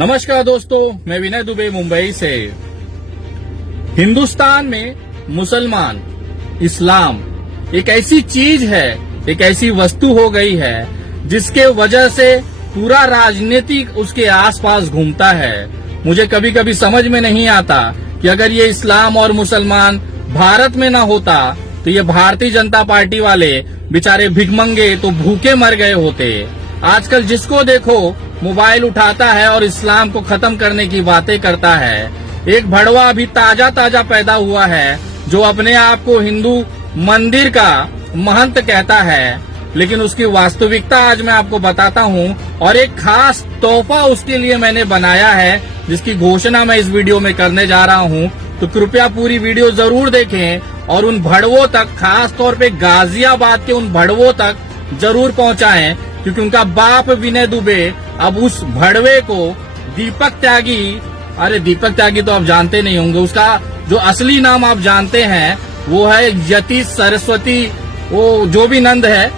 नमस्कार दोस्तों, मैं विनय दुबे मुंबई से। हिंदुस्तान में मुसलमान, इस्लाम एक ऐसी चीज है, एक ऐसी वस्तु हो गई है जिसके वजह से पूरा राजनीतिक उसके आसपास घूमता है। मुझे कभी कभी समझ में नहीं आता कि अगर ये इस्लाम और मुसलमान भारत में ना होता तो ये भारतीय जनता पार्टी वाले बेचारे भिखमंगे तो भूखे मर गए होते। आजकल जिसको देखो मोबाइल उठाता है और इस्लाम को खत्म करने की बातें करता है। एक भड़वा अभी ताजा ताजा पैदा हुआ है जो अपने आप को हिंदू मंदिर का महंत कहता है, लेकिन उसकी वास्तविकता आज मैं आपको बताता हूं और एक खास तोहफा उसके लिए मैंने बनाया है जिसकी घोषणा मैं इस वीडियो में करने जा रहा हूं। तो कृपया पूरी वीडियो जरूर देखें और उन भड़वों तक, खास तौर पे गाजियाबाद के उन भड़वों तक जरूर पहुंचाएं, क्योंकि उनका बाप विनय दुबे अब उस भड़वे को दीपक त्यागी, अरे दीपक त्यागी तो आप जानते नहीं होंगे, उसका जो असली नाम आप जानते हैं वो है यति सरस्वती, वो जो भी नंद है,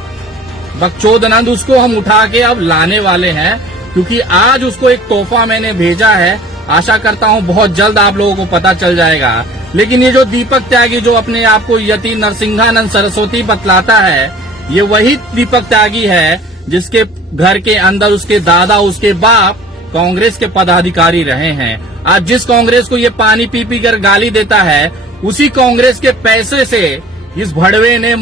बकचोद नंद, उसको हम उठा के अब लाने वाले हैं, क्योंकि आज उसको एक तोहफा मैंने भेजा है। आशा करता हूं बहुत जल्द आप लोगों को पता चल जाएगा। लेकिन ये जो दीपक त्यागी जो अपने आप को यति नरसिंहानंद सरस्वती बतलाता है, ये वही दीपक त्यागी है जिसके घर के अंदर उसके दादा, उसके बाप कांग्रेस के पदाधिकारी रहे हैं। आज जिस कांग्रेस को ये पानी पी पी कर गाली देता है, उसी कांग्रेस के पैसे से इस भड़वे ने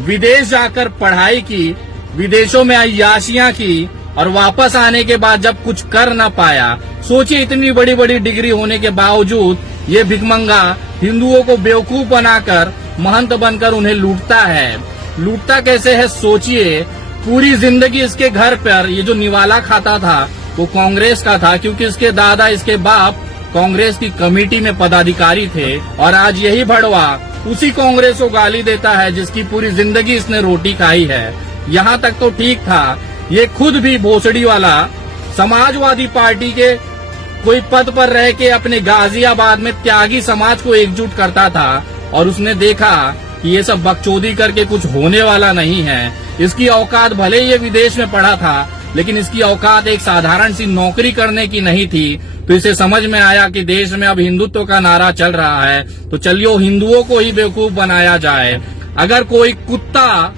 विदेश जाकर पढ़ाई की, विदेशों में अय्याशियां की और वापस आने के बाद जब कुछ कर न पाया, सोचिए इतनी बड़ी बड़ी डिग्री होने के बावजूद ये भिखमंगा हिंदुओं को बेवकूफ बनाकर महंत बनकर उन्हें लूटता है। लूटता कैसे है सोचिए। पूरी जिंदगी इसके घर पर ये जो निवाला खाता था वो कांग्रेस का था, क्योंकि इसके दादा, इसके बाप कांग्रेस की कमेटी में पदाधिकारी थे। और आज यही भड़वा उसी कांग्रेस को गाली देता है जिसकी पूरी जिंदगी इसने रोटी खाई है। यहाँ तक तो ठीक था, ये खुद भी भोसड़ी वाला समाजवादी पार्टी के कोई पद पर रह के अपने गाजियाबाद में त्यागी समाज को एकजुट करता था और उसने देखा कि ये सब बकचोदी करके कुछ होने वाला नहीं है। इसकी औकात, भले ये विदेश में पढ़ा था, लेकिन इसकी औकात एक साधारण सी नौकरी करने की नहीं थी। तो इसे समझ में आया कि देश में अब हिंदुत्व का नारा चल रहा है, तो चलिए हिंदुओं को ही बेवकूफ बनाया जाए। अगर कोई कुत्ता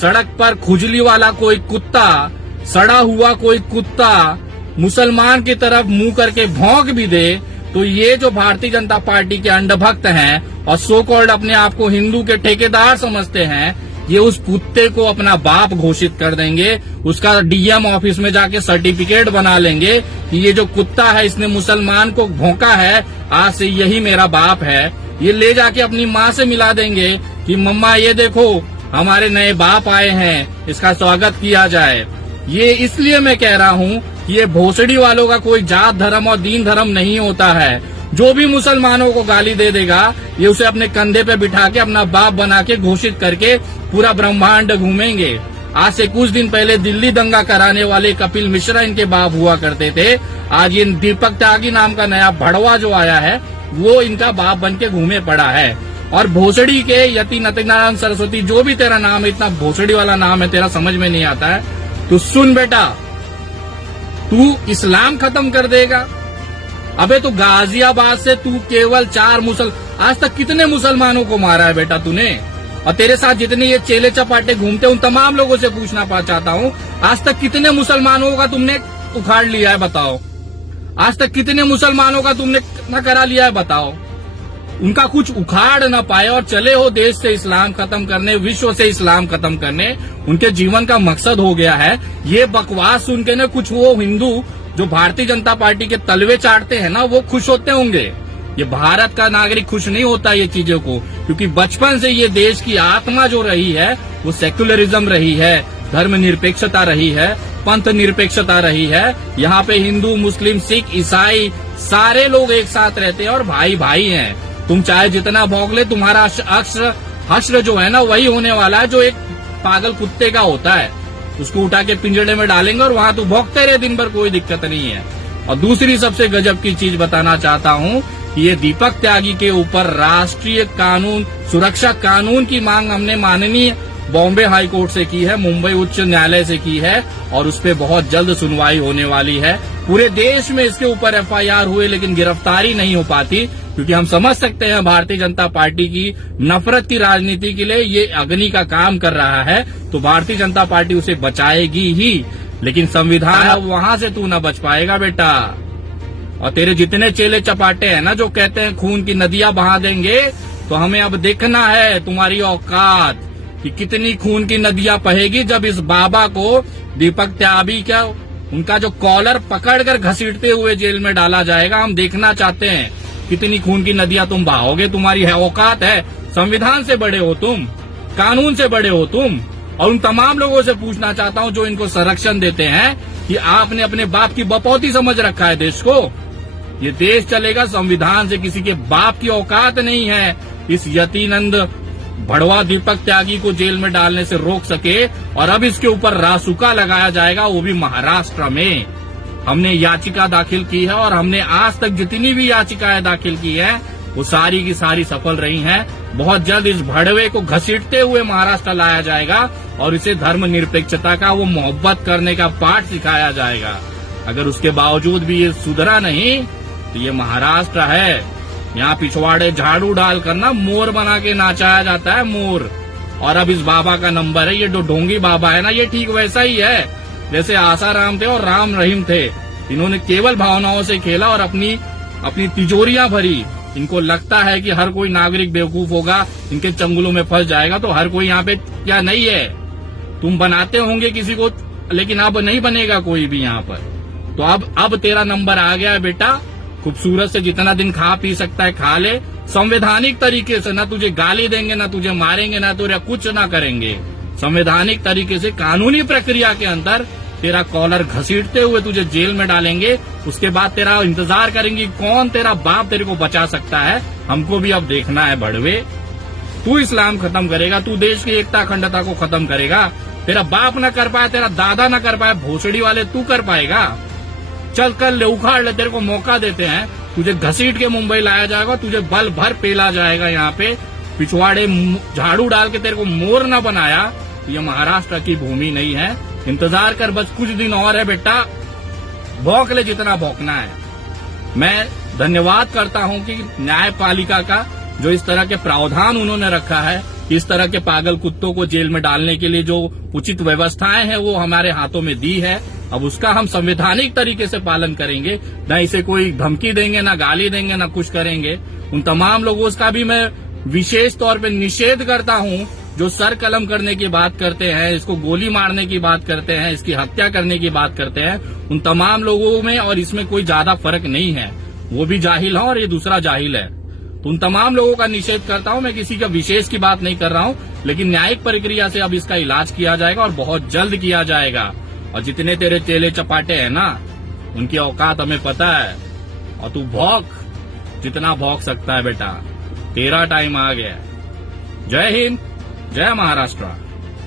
सड़क पर, खुजली वाला कोई कुत्ता, सड़ा हुआ कोई कुत्ता मुसलमान की तरफ मुंह करके भौंक भी दे, तो ये जो भारतीय जनता पार्टी के अंधभक्त हैं और सो कॉल्ड अपने आप को हिंदू के ठेकेदार समझते हैं, ये उस कुत्ते को अपना बाप घोषित कर देंगे। उसका डीएम ऑफिस में जाके सर्टिफिकेट बना लेंगे कि ये जो कुत्ता है इसने मुसलमान को भौंका है, आज से यही मेरा बाप है। ये ले जाके अपनी माँ से मिला देंगे कि मम्मा ये देखो हमारे नए बाप आए हैं, इसका स्वागत किया जाए। ये इसलिए मैं कह रहा हूँ कि ये भोसड़ी वालों का कोई जात धर्म और दीन धर्म नहीं होता है। जो भी मुसलमानों को गाली दे देगा, ये उसे अपने कंधे पे बिठा के अपना बाप बना के घोषित करके पूरा ब्रह्मांड घूमेंगे। आज से कुछ दिन पहले दिल्ली दंगा कराने वाले कपिल मिश्रा इनके बाप हुआ करते थे। आज ये दीपक त्यागी नाम का नया भड़वा जो आया है वो इनका बाप बन के घूमे पड़ा है। और भोसड़ी के यति नरसिंहानंद सरस्वती, जो भी तेरा नाम है, इतना भोसड़ी वाला नाम है तेरा, समझ में नहीं आता है। तो सुन बेटा, तू इस्लाम खत्म कर देगा। अबे तो गाजियाबाद से तू केवल 4 आज तक कितने मुसलमानों को मारा है बेटा तूने? और तेरे साथ जितने ये चेले चपाटे घूमते उन तमाम लोगों से पूछना चाहता हूँ, आज तक कितने मुसलमानों का तुमने उखाड़ लिया है बताओ? आज तक कितने मुसलमानों का तुमने न करा लिया है बताओ? उनका कुछ उखाड़ न पाए और चले हो देश से इस्लाम खत्म करने, विश्व से इस्लाम खत्म करने, उनके जीवन का मकसद हो गया है। ये बकवास सुन के न कुछ वो हिंदू जो भारतीय जनता पार्टी के तलवे चाटते हैं ना, वो खुश होते होंगे। ये भारत का नागरिक खुश नहीं होता ये चीजों को, क्योंकि बचपन से ये देश की आत्मा जो रही है वो सेक्युलरिज्म रही है, धर्म निरपेक्षता रही है, पंथ निरपेक्षता रही है। यहाँ पे हिंदू, मुस्लिम, सिख, ईसाई सारे लोग एक साथ रहते हैं और भाई भाई हैं। तुम चाहे जितना भौंक ले, तुम्हारा हश्र जो है ना वही होने वाला है जो एक पागल कुत्ते का होता है। उसको उठा के पिंजड़े में डालेंगे और वहां तू भौंकते रहे दिन भर, कोई दिक्कत नहीं है। और दूसरी सबसे गजब की चीज बताना चाहता हूँ कि ये दीपक त्यागी के ऊपर राष्ट्रीय कानून, सुरक्षा कानून की मांग हमने माननीय बॉम्बे हाई कोर्ट से की है, मुंबई उच्च न्यायालय से की है और उस पर बहुत जल्द सुनवाई होने वाली है। पूरे देश में इसके ऊपर एफआईआर हुए लेकिन गिरफ्तारी नहीं हो पाती, क्योंकि हम समझ सकते हैं भारतीय जनता पार्टी की नफरत की राजनीति के लिए ये अग्नि का काम कर रहा है, तो भारतीय जनता पार्टी उसे बचाएगी ही। लेकिन संविधान, अब वहां से तू न बच पाएगा बेटा। और तेरे जितने चेले चपाटे हैं ना जो कहते हैं खून की नदियां बहा देंगे, तो हमें अब देखना है तुम्हारी औकात कि कितनी खून की नदियां बहेगी जब इस बाबा को, दीपक त्यागी का, उनका जो कॉलर पकड़कर घसीटते हुए जेल में डाला जाएगा। हम देखना चाहते हैं कितनी खून की नदियां तुम बहाओगे। तुम्हारी औकात है, संविधान से बड़े हो तुम, कानून से बड़े हो तुम। और उन तमाम लोगों से पूछना चाहता हूं जो इनको संरक्षण देते हैं कि आपने अपने बाप की बपौती समझ रखा है देश को। ये देश चलेगा संविधान से, किसी के बाप की औकात नहीं है इस यतीनंद भड़वा दीपक त्यागी को जेल में डालने से रोक सके। और अब इसके ऊपर रासुका लगाया जाएगा, वो भी महाराष्ट्र में। हमने याचिका दाखिल की है और हमने आज तक जितनी भी याचिकाएं दाखिल की है वो सारी की सारी सफल रही हैं। बहुत जल्द इस भड़वे को घसीटते हुए महाराष्ट्र लाया जाएगा और इसे धर्मनिरपेक्षता का, वो मोहब्बत करने का पाठ सिखाया जाएगा। अगर उसके बावजूद भी ये सुधरा नहीं तो ये महाराष्ट्र है, यहाँ पिछवाड़े झाड़ू डालकर ना मोर बना के नाचाया जाता है, मोर। और अब इस बाबा का नंबर है, ये जो ढोंगी बाबा है ना, ये ठीक वैसा ही है जैसे आसाराम थे और राम रहीम थे। इन्होंने केवल भावनाओं से खेला और अपनी तिजोरियां भरी। इनको लगता है कि हर कोई नागरिक बेवकूफ होगा, इनके चंगुलों में फंस जाएगा, तो हर कोई यहाँ पे क्या नहीं है। तुम बनाते होंगे किसी को, लेकिन अब नहीं बनेगा कोई भी यहाँ पर। तो अब तेरा नंबर आ गया है बेटा। खूबसूरत से जितना दिन खा पी सकता है खा ले, संवैधानिक तरीके से। ना तुझे गाली देंगे, ना तुझे मारेंगे, ना तुझे कुछ ना करेंगे। संवैधानिक तरीके से कानूनी प्रक्रिया के अंदर तेरा कॉलर घसीटते हुए तुझे जेल में डालेंगे। उसके बाद तेरा इंतजार करेंगे कौन तेरा बाप तेरे को बचा सकता है। हमको भी अब देखना है भड़वे, तू इस्लाम खत्म करेगा, तू देश की एकता अखंडता को खत्म करेगा। तेरा बाप न कर पाए, तेरा दादा न कर पाए, भोसड़ी वाले तू कर पाएगा। चल कर ले, उखाड़ ले, तेरे को मौका देते हैं। तुझे घसीट के मुंबई लाया जाएगा, तुझे बल भर पेला जाएगा। यहाँ पे पिछवाड़े झाड़ू डाल के तेरे को मोर न बनाया। ये महाराष्ट्र की भूमि नहीं है। इंतजार कर, बस कुछ दिन और है बेटा, भौंक ले जितना भौंकना है। मैं धन्यवाद करता हूँ कि न्यायपालिका का जो इस तरह के प्रावधान उन्होंने रखा है, इस तरह के पागल कुत्तों को जेल में डालने के लिए जो उचित व्यवस्थाएं हैं वो हमारे हाथों में दी है। अब उसका हम संवैधानिक तरीके से पालन करेंगे, न इसे कोई धमकी देंगे, न गाली देंगे, न कुछ करेंगे। उन तमाम लोगों का भी मैं विशेष तौर पे निषेध करता हूं जो सर कलम करने की बात करते हैं, इसको गोली मारने की बात करते हैं, इसकी हत्या करने की बात करते हैं। उन तमाम लोगों में और इसमें कोई ज्यादा फर्क नहीं है। वो भी जाहिल है और ये दूसरा जाहिल है। तो उन तमाम लोगों का निषेध करता हूं। मैं किसी का विशेष की बात नहीं कर रहा हूं, लेकिन न्यायिक प्रक्रिया से अब इसका इलाज किया जाएगा और बहुत जल्द किया जाएगा। और जितने तेरे चेले चपाटे हैं ना, उनकी औकात हमें पता है। और तू भौंक जितना भौंक सकता है बेटा, तेरा टाइम आ गया। जय हिंद, जय महाराष्ट्र।